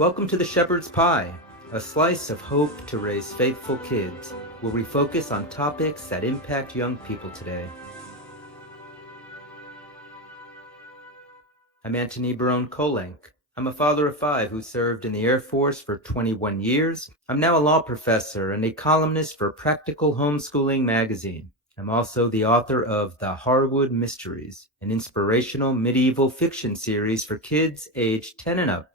Welcome to the Shepherd's Pie, a slice of hope to raise faithful kids, where we focus on topics that impact young people today. I'm Antony Barone Kolenc. I'm a father of 5 who served in the Air Force for 21 years. I'm now a law professor and a columnist for Practical Homeschooling magazine. I'm also the author of The Harwood Mysteries, an inspirational medieval fiction series for kids aged 10 and up.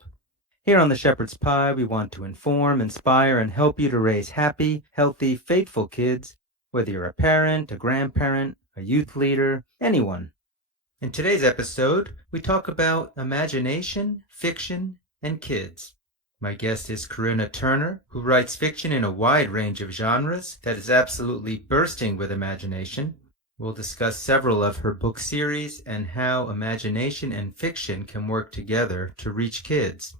Here on the Shepherd's Pie, we want to inform, inspire, and help you to raise happy, healthy, faithful kids, whether you're a parent, a grandparent, a youth leader, anyone. In today's episode, we talk about imagination, fiction, and kids. My guest is Corinna Turner, who writes fiction in a wide range of genres that is absolutely bursting with imagination. We'll discuss several of her book series and how imagination and fiction can work together to reach kids.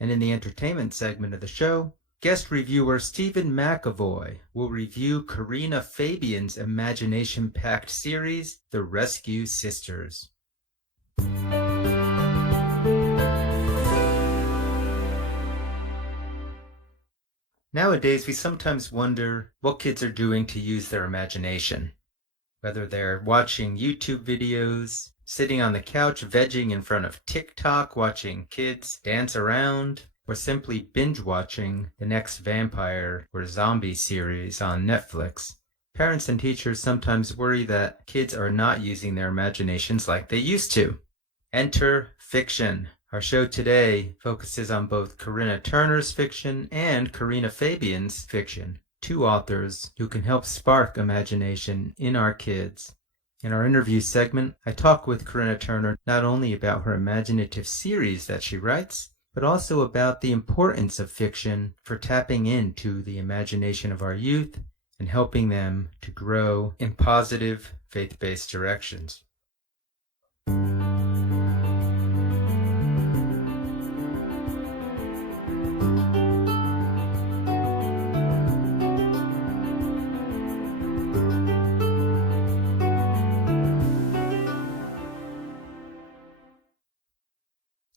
And in the entertainment segment of the show, guest reviewer Steven McEvoy will review Karina Fabian's imagination-packed series, The Rescue Sisters. Nowadays, we sometimes wonder what kids are doing to use their imagination. Whether they're watching YouTube videos, sitting on the couch vegging in front of TikTok watching kids dance around, or simply binge-watching the next vampire or zombie series on Netflix. Parents and teachers sometimes worry that kids are not using their imaginations like they used to. Enter fiction. Our show today focuses on both Corinna Turner's fiction and Karina Fabian's fiction, 2 authors who can help spark imagination in our kids. In our interview segment, I talk with Corinna Turner not only about her imaginative series that she writes, but also about the importance of fiction for tapping into the imagination of our youth and helping them to grow in positive, faith-based directions.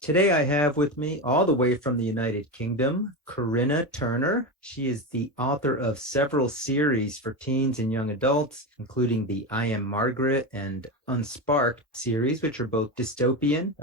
Today I have with me, all the way from the United Kingdom, Corinna Turner. She is the author of several series for teens and young adults, including the I Am Margaret and Unsparked series, which are both dystopian,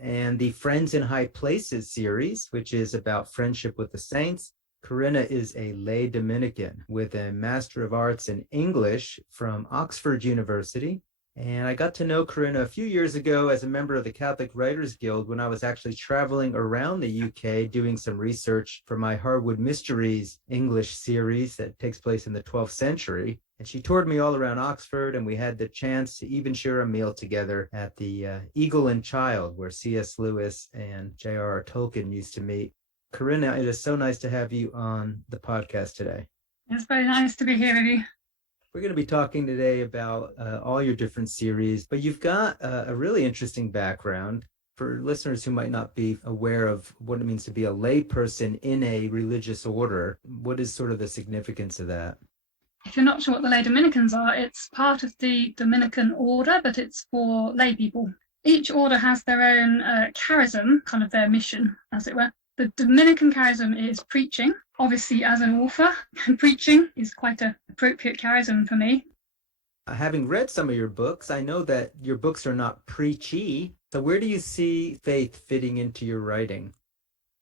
and the Friends in High Places series, which is about friendship with the saints. Corinna is a lay Dominican with a Master of Arts in English from Oxford University. And I got to know Corinna a few years ago as a member of the Catholic Writers Guild when I was actually traveling around the UK doing some research for my Harwood Mysteries English series that takes place in the 12th century. And she toured me all around Oxford, and we had the chance to even share a meal together at the Eagle and Child, where C.S. Lewis and J.R.R. Tolkien used to meet. Corinna, it is so nice to have you on the podcast today. It's very nice to be here with you. We're going to be talking today about all your different series, but you've got a really interesting background. For listeners who might not be aware of what it means to be a lay person in a religious order, what is sort of the significance of that? If you're not sure what the lay Dominicans are, it's part of the Dominican order, but it's for lay people. Each order has their own charism, kind of their mission, as it were. The Dominican charism is preaching. Obviously, as an author, preaching is quite an appropriate charism for me. Having read some of your books, I know that your books are not preachy. So where do you see faith fitting into your writing?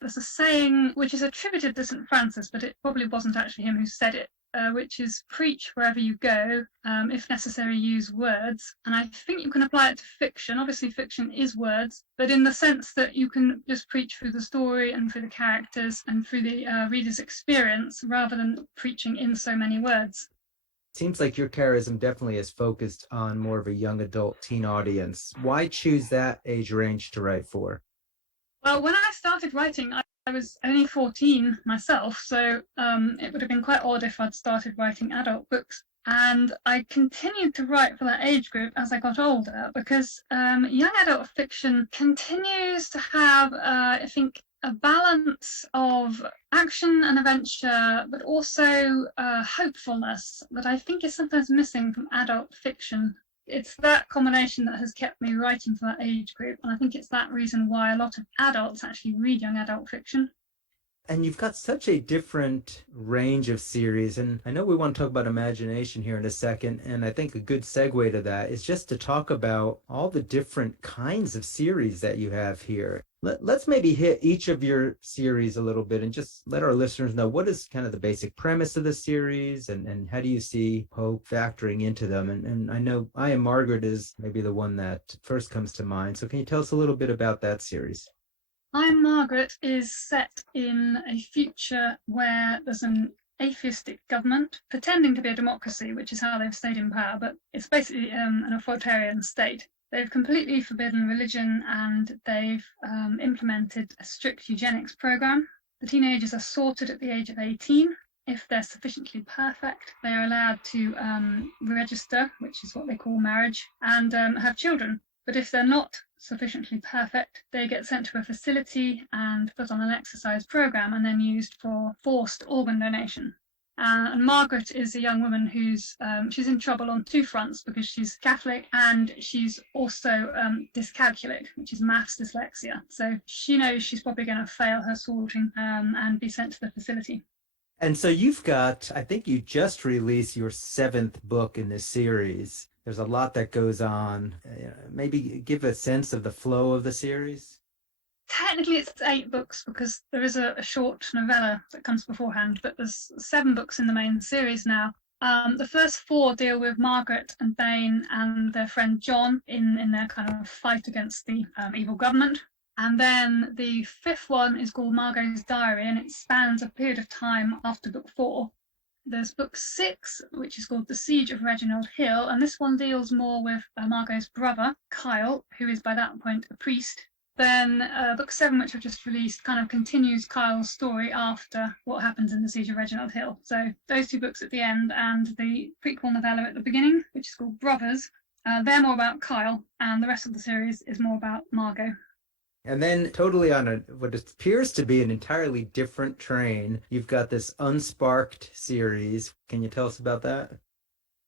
There's a saying which is attributed to St. Francis, but it probably wasn't actually him who said it, which is preach wherever you go, if necessary, use words. And I think you can apply it to fiction. Obviously, fiction is words, but in the sense that you can just preach through the story and through the characters and through the reader's experience rather than preaching in so many words. Seems like your charism definitely is focused on more of a young adult teen audience. Why choose that age range to write for? Well, when I started writing, I was only 14 myself, so it would have been quite odd if I'd started writing adult books. And I continued to write for that age group as I got older because young adult fiction continues to have, I think, a balance of action and adventure, but also hopefulness that I think is sometimes missing from adult fiction. It's that combination that has kept me writing for that age group, and I think it's that reason why a lot of adults actually read young adult fiction. And you've got such a different range of series. And I know we want to talk about imagination here in a second. And I think a good segue to that is just to talk about all the different kinds of series that you have here. Let's maybe hit each of your series a little bit and just let our listeners know what is kind of the basic premise of the series and how do you see hope factoring into them. And I know I Am Margaret is maybe the one that first comes to mind. So can you tell us a little bit about that series? I Am Margaret is set in a future where there's an atheistic government pretending to be a democracy, which is how they've stayed in power, but it's basically an authoritarian state. They've completely forbidden religion and they've implemented a strict eugenics program. The teenagers are sorted at the age of 18. If they're sufficiently perfect, they are allowed to register, which is what they call marriage, and have children. But if they're not sufficiently perfect, they get sent to a facility and put on an exercise program and then used for forced organ donation. And Margaret is a young woman who's she's in trouble on two fronts because she's Catholic and she's also dyscalculic, which is maths dyslexia. So she knows she's probably going to fail her sorting and be sent to the facility. And so you've got, I think you just released your seventh book in this series. There's a lot that goes on. Maybe give a sense of the flow of the series. Technically, it's 8 books because there is a short novella that comes beforehand, but there's 7 books in the main series now. The first 4 deal with Margaret and Thane and their friend John in their kind of fight against the evil government. And then the 5th one is called Margot's Diary, and it spans a period of time after book 4. There's book 6, which is called The Siege of Reginald Hill, and this one deals more with Margot's brother, Kyle, who is by that point a priest. Then book 7, which I've just released, kind of continues Kyle's story after what happens in The Siege of Reginald Hill. So those 2 books at the end and the prequel novella at the beginning, which is called Brothers, they're more about Kyle, and the rest of the series is more about Margot. And then totally on what appears to be an entirely different train, you've got this Unsparked series. Can you tell us about that?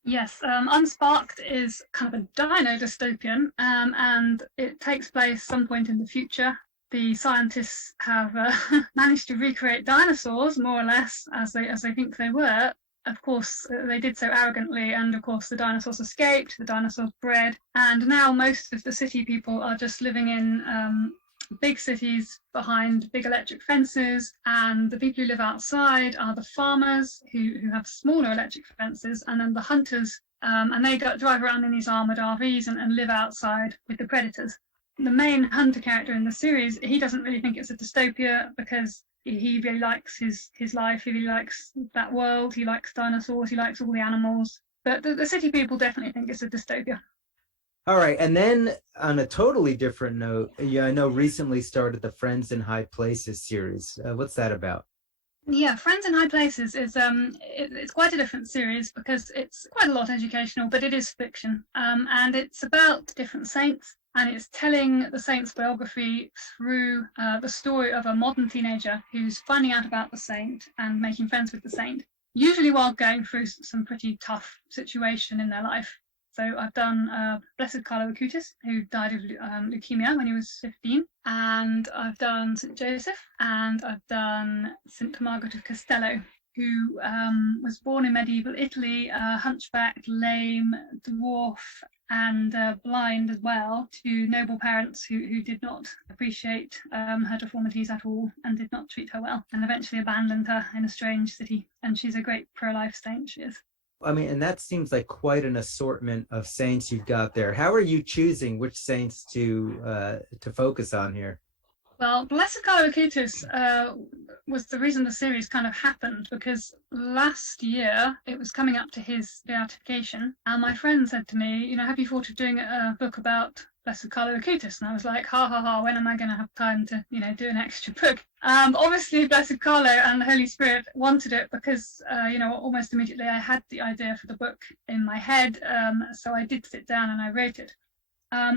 Yes, Unsparked is kind of a dino dystopian, and it takes place some point in the future. The scientists have managed to recreate dinosaurs more or less as they think they were. Of course, they did so arrogantly, and of course the dinosaurs escaped, the dinosaurs bred, and now most of the city people are just living in big cities behind big electric fences, and the people who live outside are the farmers who have smaller electric fences, and then the hunters, and they drive around in these armoured RVs and live outside with the predators. The main hunter character in the series, he doesn't really think it's a dystopia because he really likes his life, he really likes that world, he likes dinosaurs, he likes all the animals. But the city people definitely think it's a dystopia. All right, and then on a totally different note, I know recently started the Friends in High Places series. What's that about? Yeah, Friends in High Places is it's quite a different series because it's quite a lot educational, but it is fiction, and it's about different saints, and it's telling the saint's biography through the story of a modern teenager who's finding out about the saint and making friends with the saint, usually while going through some pretty tough situation in their life. So I've done Blessed Carlo Acutis, who died of leukemia when he was 15, and I've done St. Joseph, and I've done St. Margaret of Castello, who was born in medieval Italy, hunchbacked, lame, dwarf, and blind as well, to noble parents who did not appreciate her deformities at all and did not treat her well, and eventually abandoned her in a strange city. And she's a great pro-life saint, she is. I mean, and that seems like quite an assortment of saints you've got there. How are you choosing which saints to focus on here? Well, Blessed Carlo Acutis was the reason the series kind of happened, because last year it was coming up to his beatification, and my friend said to me, have you thought of doing a book about Blessed Carlo Acutis? And I was like, ha ha ha, when am I going to have time to, do an extra book? Obviously, Blessed Carlo and the Holy Spirit wanted it because, almost immediately I had the idea for the book in my head, so I did sit down and I wrote it.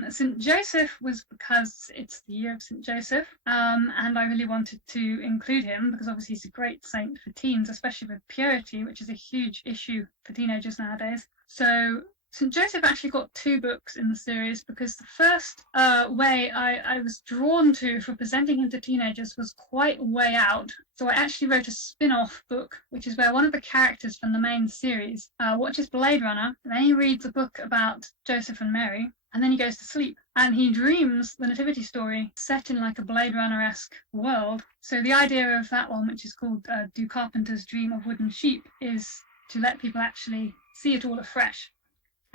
St. Joseph was because it's the year of St. Joseph, and I really wanted to include him because obviously he's a great saint for teens, especially with purity, which is a huge issue for teenagers nowadays. So St. Joseph actually got 2 books in the series because the first way I was drawn to for presenting him to teenagers was quite way out. So I actually wrote a spin-off book, which is where one of the characters from the main series watches Blade Runner, and then he reads a book about Joseph and Mary, and then he goes to sleep. And he dreams the nativity story set in like a Blade Runner-esque world. So the idea of that one, which is called Do Carpenters Dream of Wooden Sheep, is to let people actually see it all afresh.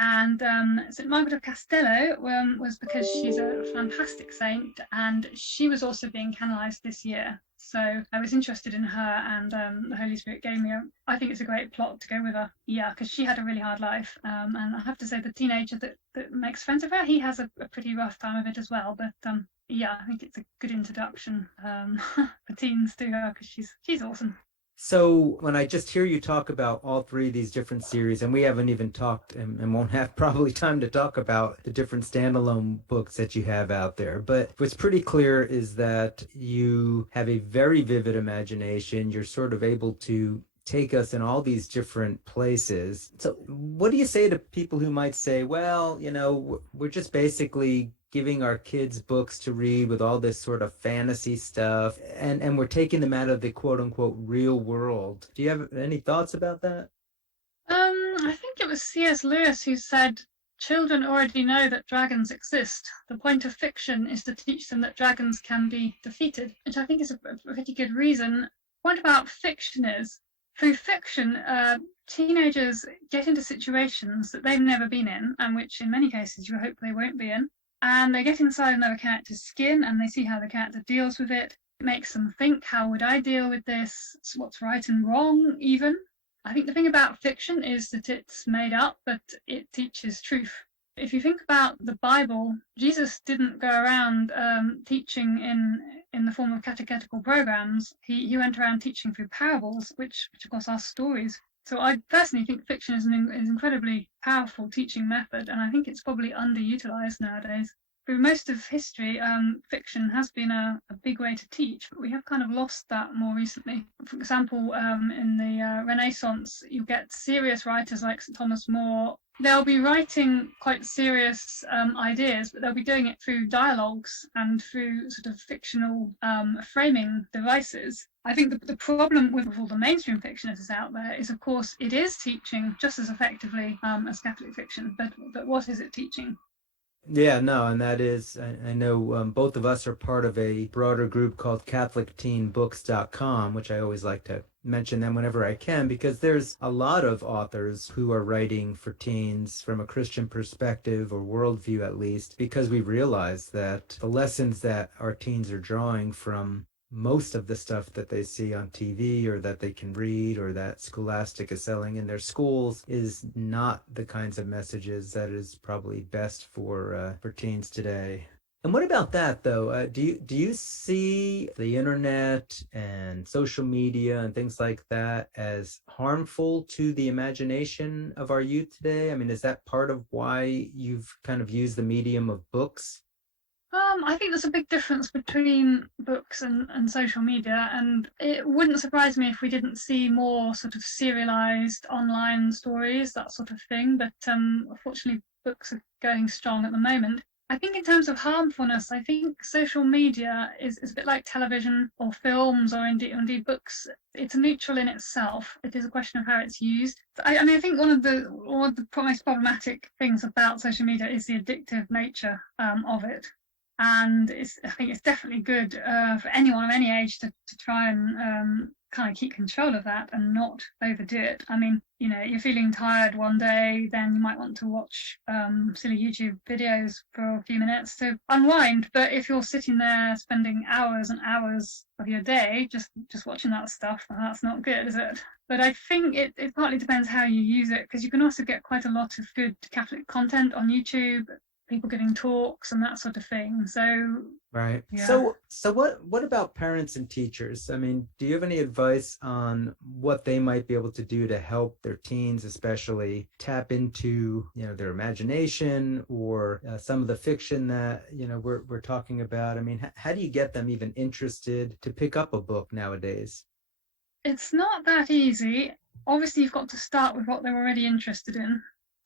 And St. Margaret of Castello was because she's a fantastic saint, and she was also being canonized this year. So I was interested in her, and the Holy Spirit gave me I think it's a great plot to go with her. Yeah, because she had a really hard life. And I have to say, the teenager that makes friends with her, he has a pretty rough time of it as well. But yeah, I think it's a good introduction for teens to her, because she's awesome. So when I just hear you talk about all 3 of these different series, and we haven't even talked and won't have probably time to talk about the different standalone books that you have out there, but what's pretty clear is that you have a very vivid imagination. You're sort of able to take us in all these different places. So what do you say to people who might say, well, we're just basically giving our kids books to read with all this sort of fantasy stuff, and we're taking them out of the quote unquote real world. Do you have any thoughts about that? I think it was C.S. Lewis who said, children already know that dragons exist. The point of fiction is to teach them that dragons can be defeated, which I think is a pretty good reason. The point about fiction is, through fiction, teenagers get into situations that they've never been in, and which in many cases you hope they won't be in. And they get inside another character's skin, and they see how the character deals with it. It makes them think, how would I deal with this? What's right and wrong, even? I think the thing about fiction is that it's made up, but it teaches truth. If you think about the Bible, Jesus didn't go around teaching in the form of catechetical programs. He went around teaching through parables, which of course are stories. So I personally think fiction is an incredibly powerful teaching method, and I think it's probably underutilized nowadays. Through most of history, fiction has been a big way to teach, but we have kind of lost that more recently. For example, in the Renaissance, you get serious writers like St. Thomas More. They'll be writing quite serious ideas, but they'll be doing it through dialogues and through sort of fictional framing devices. I think the problem with all the mainstream fiction that is out there is, of course, it is teaching just as effectively as Catholic fiction, but what is it teaching? Yeah, no, and that is, I know both of us are part of a broader group called CatholicTeenBooks.com, which I always like to mention them whenever I can, because there's a lot of authors who are writing for teens from a Christian perspective, or worldview at least, because we realize that the lessons that our teens are drawing from most of the stuff that they see on TV or that they can read or that Scholastic is selling in their schools is not the kinds of messages that is probably best for teens today. And what about that though? Do you see the internet and social media and things like that as harmful to the imagination of our youth today? I mean, is that part of why you've kind of used the medium of books? I think there's a big difference between books and social media, and it wouldn't surprise me if we didn't see more sort of serialized online stories, that sort of thing. But unfortunately, books are going strong at the moment. I think in terms of harmfulness, I think social media is a bit like television or films or indeed books. It's neutral in itself. It is a question of how it's used. I mean, I think one of the most problematic things about social media is the addictive nature of it. And I think it's definitely good for anyone of any age to try and kind of keep control of that and not overdo it. I mean, you're feeling tired one day, then you might want to watch silly YouTube videos for a few minutes to unwind. But if you're sitting there spending hours and hours of your day just watching that stuff, that's not good, is it? But I think it partly depends how you use it, because you can also get quite a lot of good Catholic content on YouTube, people giving talks and that sort of thing. So Right. yeah. So what about parents and teachers? I mean, do you have any advice on what they might be able to do to help their teens, especially tap into, their imagination or some of the fiction that, we're talking about? I mean, how do you get them even interested to pick up a book nowadays? It's not that easy. Obviously, you've got to start with what they're already interested in.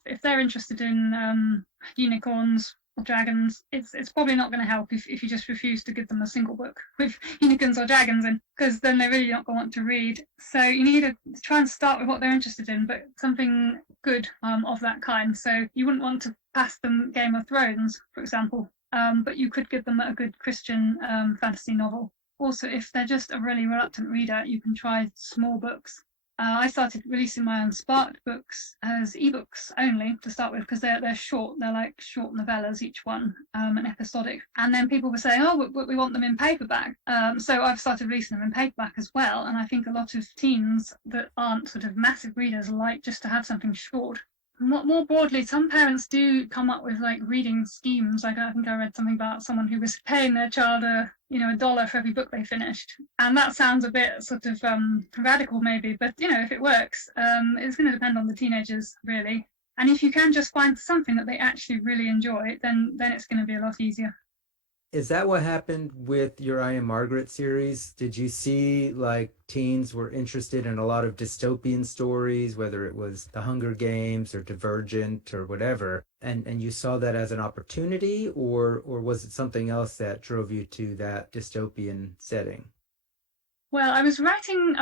if they're interested in unicorns or dragons, it's probably not going to help if you just refuse to give them a single book with unicorns or dragons in, because then they're really not going to want to read. So you need to try and start with what they're interested in, but something good of that kind. So you wouldn't want to pass them Game of Thrones, for example, but you could give them a good Christian fantasy novel. Also, if they're just a really reluctant reader, you can try small books. I started releasing my own Sparked books as ebooks only to start with, because they're short. They're like short novellas, each one, an episodic. And then people were saying, oh, we want them in paperback. So I've started releasing them in paperback as well. And I think a lot of teens that aren't sort of massive readers like just to have something short. More broadly, some parents do come up with like reading schemes. Like I think I read something about someone who was paying their child $1 for every book they finished, and that sounds a bit sort of radical maybe, but if it works, it's going to depend on the teenagers really. And if you can just find something that they actually really enjoy, then it's going to be a lot easier. Is that what happened with your I Am Margaret series? Did you see like teens were interested in a lot of dystopian stories, whether it was The Hunger Games or Divergent or whatever, and you saw that as an opportunity, or was it something else that drove you to that dystopian setting? Well, I was writing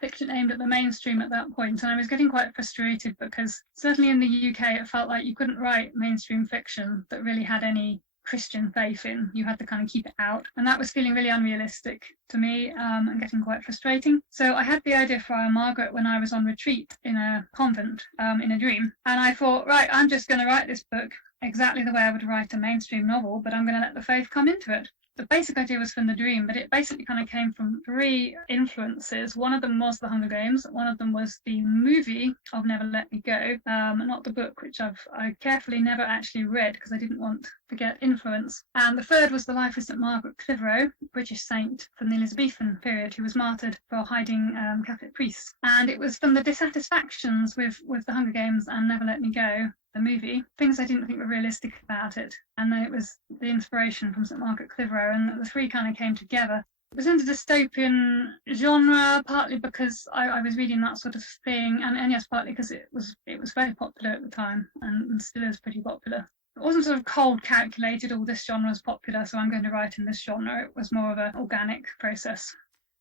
fiction aimed at the mainstream at that point, and I was getting quite frustrated because certainly in the UK it felt like you couldn't write mainstream fiction that really had any Christian faith in. You had to kind of keep it out, and that was feeling really unrealistic to me, and getting quite frustrating. So I had the idea for Margaret when I was on retreat in a convent, in a dream, and I thought, right, I'm just going to write this book exactly the way I would write a mainstream novel, but I'm going to let the faith come into it. The basic idea was from the dream, but it basically kind of came from three influences. One of them was The Hunger Games. One of them was the movie of Never Let Me Go, not the book, which I carefully never actually read because I didn't want to get influence. And the third was the life of St Margaret Clitheroe, British saint from the Elizabethan period, who was martyred for hiding Catholic priests. And it was from the dissatisfactions with The Hunger Games and Never Let Me Go, the movie, things I didn't think were realistic about it. And then it was the inspiration from St Margaret Clitheroe, and the three kind of came together. It was in the dystopian genre, partly because I was reading that sort of thing, and yes, partly because it was very popular at the time, and still is pretty popular. It wasn't sort of cold calculated, oh, this genre is popular, so I'm going to write in this genre. It was more of an organic process.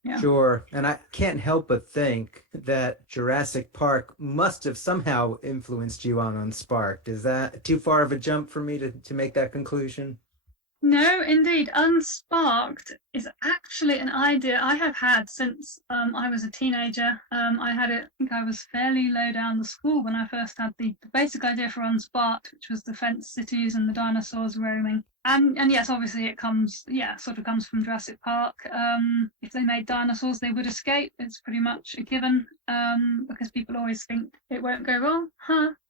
Yeah. Sure. And I can't help but think that Jurassic Park must have somehow influenced you on Unsparked. Is that too far of a jump for me to make that conclusion? No, indeed. Unsparked is actually an idea I have had since I was a teenager. I had it, I think I was fairly low down the school when I first had the basic idea for Unsparked, which was the fenced cities and the dinosaurs roaming. And yes, obviously it comes from Jurassic Park. If they made dinosaurs, they would escape. It's pretty much a given, because people always think it won't go wrong.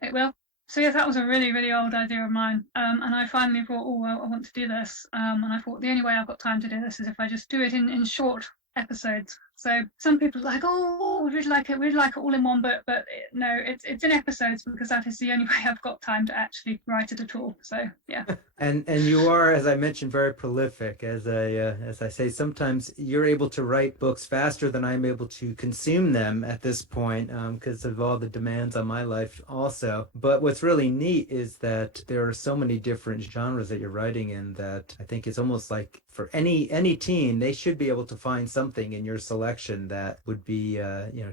It will. So yes, that was a really, really old idea of mine. And I finally thought, oh, well, I want to do this. And I thought the only way I've got time to do this is if I just do it in short episodes. So some people are like, oh, we'd like it all in one book, but no, it's in episodes because that is the only way I've got time to actually write it at all. So yeah. And you are, as I mentioned, very prolific. As I say, sometimes you're able to write books faster than I'm able to consume them at this point, because of all the demands on my life also. But what's really neat is that there are so many different genres that you're writing in that I think it's almost like for any teen, they should be able to find something in your selection that would be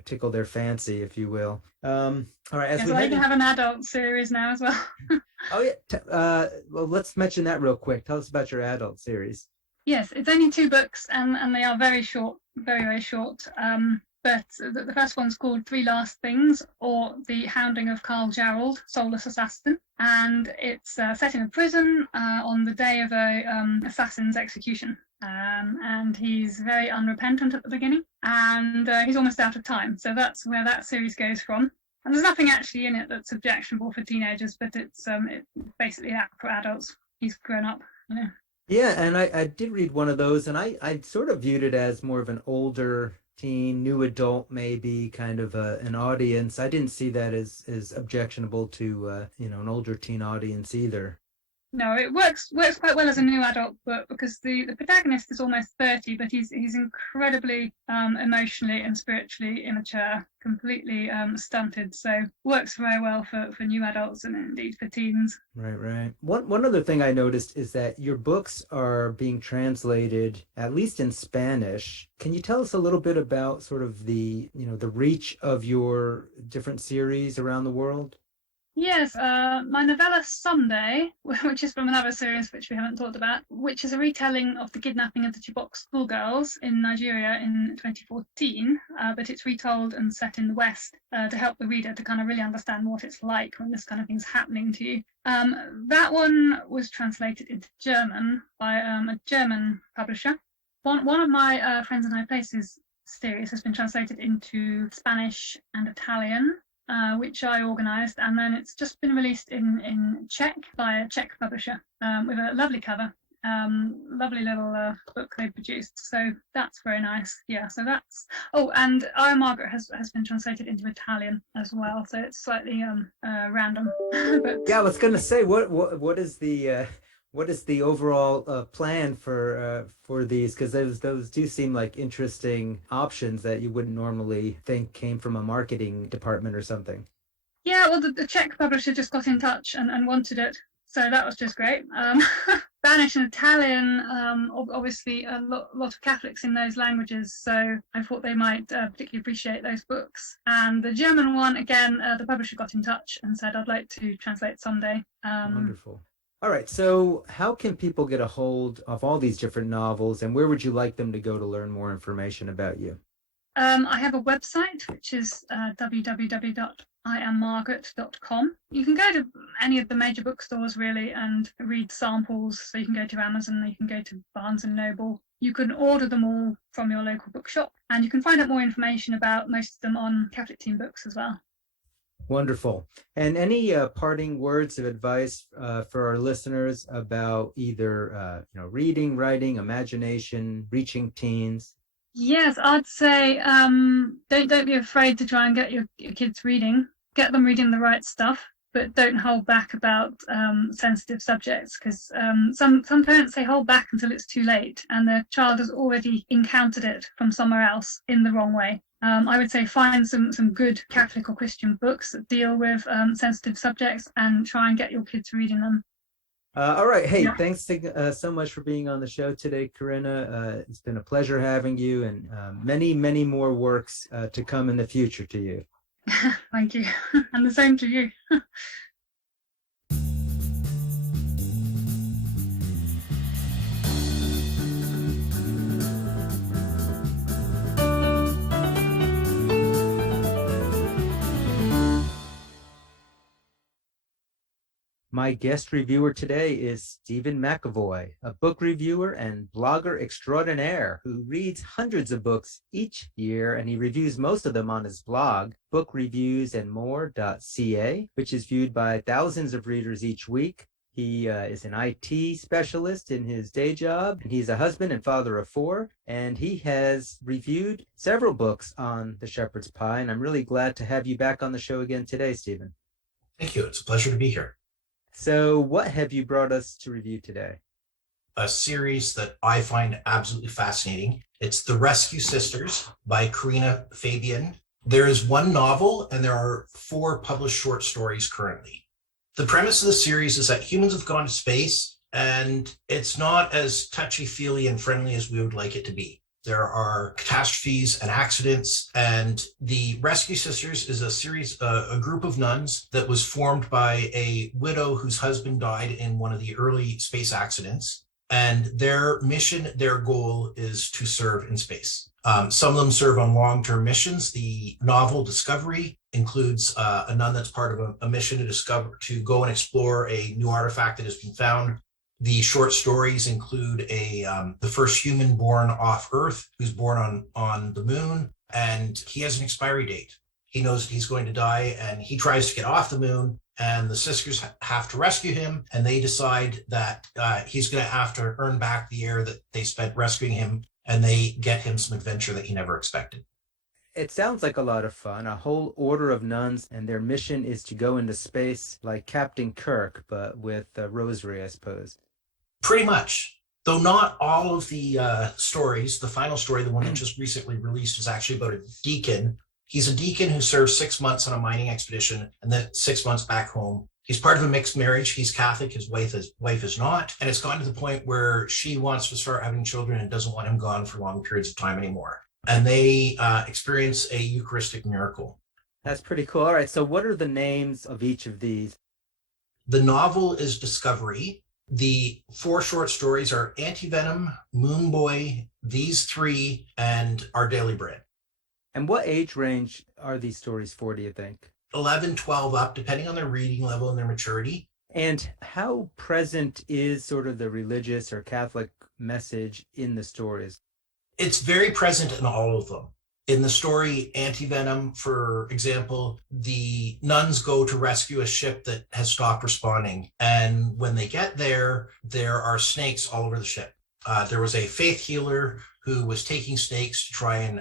tickle their fancy, if you will. All right, as we can have an adult series now as well. Oh yeah. Well, let's mention that real quick. Tell us about your adult series. Yes, it's only 2 books, and they are very short, very, very short. But the first one's called Three Last Things, or The Hounding of Carl Gerald, Soulless Assassin. And it's set in a prison on the day of a assassin's execution. And he's very unrepentant at the beginning, and he's almost out of time. So that's where that series goes from. And there's nothing actually in it that's objectionable for teenagers, but it's basically for adults. He's grown up, Yeah, and I did read one of those, and I sort of viewed it as more of an older teen, new adult, maybe kind of an audience. I didn't see that as objectionable to an older teen audience either. No, it works quite well as a new adult book because the protagonist is almost 30, but he's incredibly emotionally and spiritually immature, completely stunted. So works very well for new adults and indeed for teens. Right. One other thing I noticed is that your books are being translated, at least in Spanish. Can you tell us a little bit about sort of the reach of your different series around the world? Yes, my novella Someday, which is from another series which we haven't talked about, which is a retelling of the kidnapping of the Chibok schoolgirls in Nigeria in 2014, but it's retold and set in the West to help the reader to kind of really understand what it's like when this kind of thing's happening to you. That one was translated into German by a German publisher. One of my Friends in High Places series has been translated into Spanish and Italian, which I organised, and then it's just been released in Czech by a Czech publisher with a lovely cover. Lovely little book they produced, so that's very nice. Yeah, so that's and I Am Margaret has been translated into Italian as well, so it's slightly random. But yeah, I was gonna say, what is the overall plan for these? Because those do seem like interesting options that you wouldn't normally think came from a marketing department or something. Yeah, well, the Czech publisher just got in touch and wanted it, so that was just great. Spanish and Italian, obviously a lot of Catholics in those languages, so I thought they might particularly appreciate those books. And the German one, again, the publisher got in touch and said, I'd like to translate someday. Wonderful. All right, so how can people get a hold of all these different novels, and where would you like them to go to learn more information about you? I have a website, which is www.iammargaret.com. You can go to any of the major bookstores, really, and read samples. So you can go to Amazon, you can go to Barnes & Noble. You can order them all from your local bookshop, and you can find out more information about most of them on Catholic Teen Books as well. Wonderful. And any parting words of advice for our listeners about either reading, writing, imagination, reaching teens? Yes, I'd say don't be afraid to try and get your kids reading. Get them reading the right stuff, but don't hold back about sensitive subjects, because some parents, they hold back until it's too late and their child has already encountered it from somewhere else in the wrong way. I would say find some good Catholic or Christian books that deal with sensitive subjects and try and get your kids reading them. All right. Hey, thanks so much for being on the show today, Corinna. It's been a pleasure having you, and many, many more works to come in the future to you. Thank you. And the same to you. My guest reviewer today is Steven McEvoy, a book reviewer and blogger extraordinaire who reads hundreds of books each year, and he reviews most of them on his blog, bookreviewsandmore.ca, which is viewed by thousands of readers each week. He is an IT specialist in his day job. He's a husband and father of 4, and he has reviewed several books on the shepherd's pie, and I'm really glad to have you back on the show again today, Steven. Thank you. It's a pleasure to be here. So what have you brought us to review today? A series that I find absolutely fascinating. It's The Rescue Sisters by Karina Fabian. There is one novel and there are 4 published short stories currently. The premise of the series is that humans have gone to space and it's not as touchy-feely and friendly as we would like it to be. There are catastrophes and accidents, and the Rescue Sisters is a group of nuns that was formed by a widow whose husband died in one of the early space accidents. And their mission, their goal is to serve in space. Some of them serve on long-term missions. The novel Discovery includes a nun that's part of a mission to go and explore a new artifact that has been found. The short stories include the first human born off Earth, who's born on the moon, and he has an expiry date. He knows that he's going to die, and he tries to get off the moon, and the sisters have to rescue him, and they decide that he's going to have to earn back the year that they spent rescuing him, and they get him some adventure that he never expected. It sounds like a lot of fun. A whole order of nuns, and their mission is to go into space like Captain Kirk, but with a rosary, I suppose. Pretty much. Though not all of the stories, the final story, the one that just recently released, is actually about a deacon. He's a deacon who serves 6 months on a mining expedition and then 6 months back home. He's part of a mixed marriage. He's Catholic. His wife is not. And it's gotten to the point where she wants to start having children and doesn't want him gone for long periods of time anymore. And they experience a Eucharistic miracle. That's pretty cool. All right, so what are the names of each of these? The novel is Discovery. The 4 short stories are Antivenom, Moon Boy, These Three, and Our Daily Bread. And what age range are these stories for, do you think? 11, 12 up, depending on their reading level and their maturity. And how present is sort of the religious or Catholic message in the stories? It's very present in all of them. In the story Antivenom, for example, the nuns go to rescue a ship that has stopped responding. And when they get there, there are snakes all over the ship. There was a faith healer who was taking snakes to try and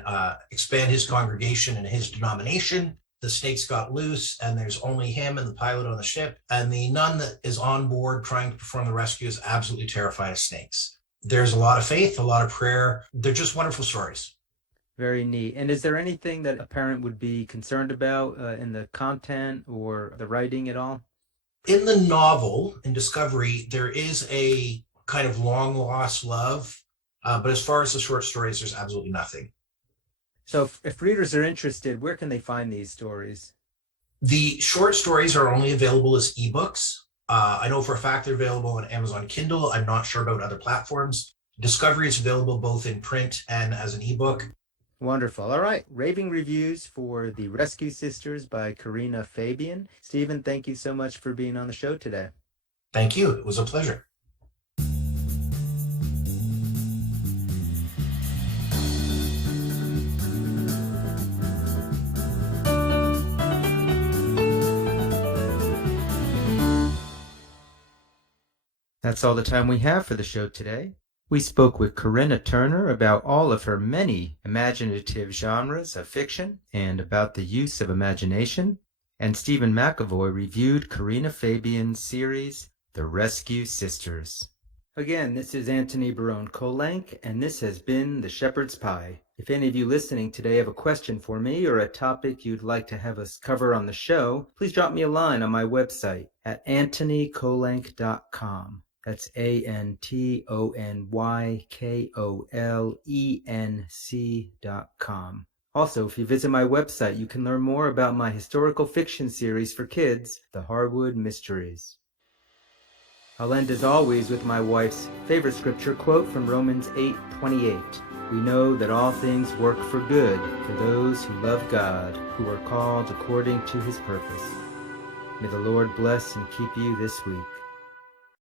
expand his congregation and his denomination. The snakes got loose, and there's only him and the pilot on the ship. And the nun that is on board trying to perform the rescue is absolutely terrified of snakes. There's a lot of faith, a lot of prayer. They're just wonderful stories. Very neat. And is there anything that a parent would be concerned about in the content or the writing at all? In the novel, in Discovery, there is a kind of long lost love. But as far as the short stories, there's absolutely nothing. So if readers are interested, where can they find these stories? The short stories are only available as ebooks. I know for a fact they're available on Amazon Kindle. I'm not sure about other platforms. Discovery is available both in print and as an ebook. Wonderful. All right. Raving reviews for The Rescue Sisters by Karina Fabian. Steven, thank you so much for being on the show today. Thank you. It was a pleasure. That's all the time we have for the show today. We spoke with Corinna Turner about all of her many imaginative genres of fiction and about the use of imagination. And Steven McEvoy reviewed Karina Fabian's series, The Rescue Sisters. Again, this is Antony Barone Kolenc, and this has been The Shepherd's Pie. If any of you listening today have a question for me or a topic you'd like to have us cover on the show, please drop me a line on my website at antonykolenc.com. That's AntonyKolenc.com. Also, if you visit my website, you can learn more about my historical fiction series for kids, The Harwood Mysteries. I'll end as always with my wife's favorite scripture quote from Romans 8:28. We know that all things work for good for those who love God, who are called according to his purpose. May the Lord bless and keep you this week.